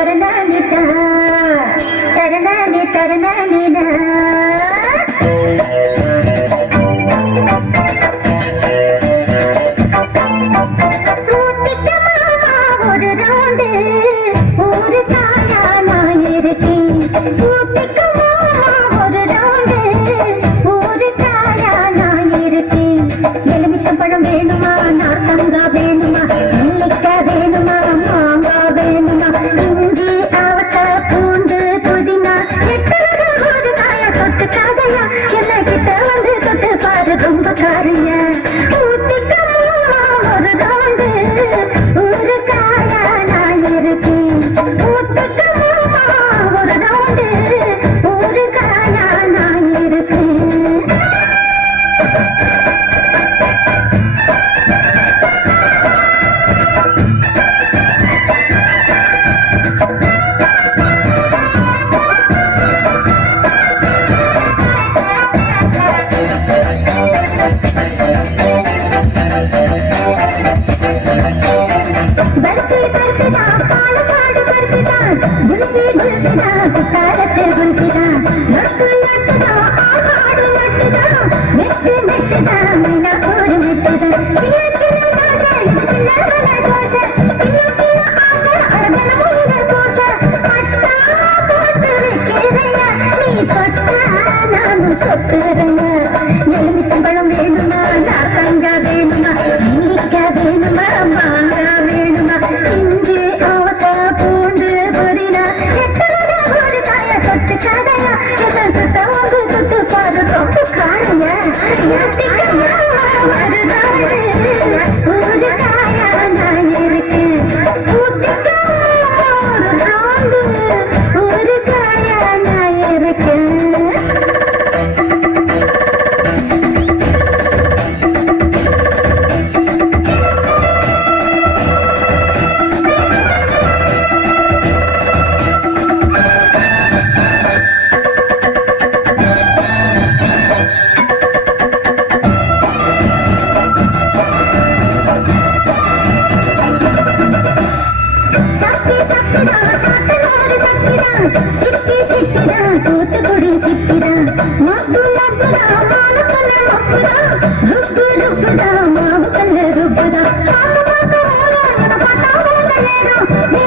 தரணானிதா தரணானி தரணானிதா ஒரு ரவுண்டு ஒரு காயா நான் இருக்கேன் ஒரு ரவுண்டு ஒரு காயா நான் இருக்கேன் எலுமிச்சம்பழம் வேணுமா நார்த்தங்கா வேணுமா நெல்லிக்கா வேணுமா மாங்கா வேணுமா இஞ்சி அவட்ட பூண்டு புதினா ஒரு காயா தொட்டு காதையா என்ன கிட்ட வந்து தொட்டு பாரு ரொம்ப காரியா ஒரு ரவுண்டு ஒரு காயா நான் இருக்கேன் ஒரு ரவுண்டு ஒரு காயா நான் இருக்கேன் बर्फी बर्फीदा पालकाड बर्फीदा गुल्फी गुल्फीदा कुतारते गुल्फीदा लट्टू लट्टूदा आहाड लट्टूदा मिट्टी मिट्टीदा मीना और मिट्टीदा चिया चिया दासा इदु चिन्ना वाला दोसा चिया चिया आसा अडगन मुंगा दोसा पट्टा पोट्टु वेक्किरैया नी तोट्टा नानु सोट्टुरैया एलुमिचंबळम वेणुमा नार्तंगा वेणुमा नल्लिक्का वेणुमा मांगा वेणुमा इंजी आवट पूंडु पुदिना एट्टुदा ओरु काया तोट्टु कादैया एदु तवंगु तोट्टु पारु तोट्टु काया यातिकम्मा ओरु रौंडु ओरु काया नान इरुक्केन ஊத்திக்கம்மா ஒரு ரவுண்டு ஒரு காயா நான் இருக்கேன் சக்தி சக்திதா சாத்தனோடு சக்திதா சிட்டி சிட்டிதா தூத்துக்குடி சிட்டிதா மப்பு மப்புதா மானுக்கல்ல மப்புதா ருப்பு ருப்புதா மாவுக்கல்ல ருப்புதா பாக்கு பாக்கு ஓரா என பார்த்தா ஓடலேரோ வேணுடி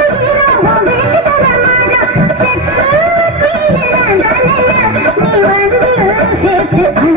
கையிரா உன் வேண்டி தர மாடா செக்ஸ் குயினா தானே நீ வந்து சேர்த்து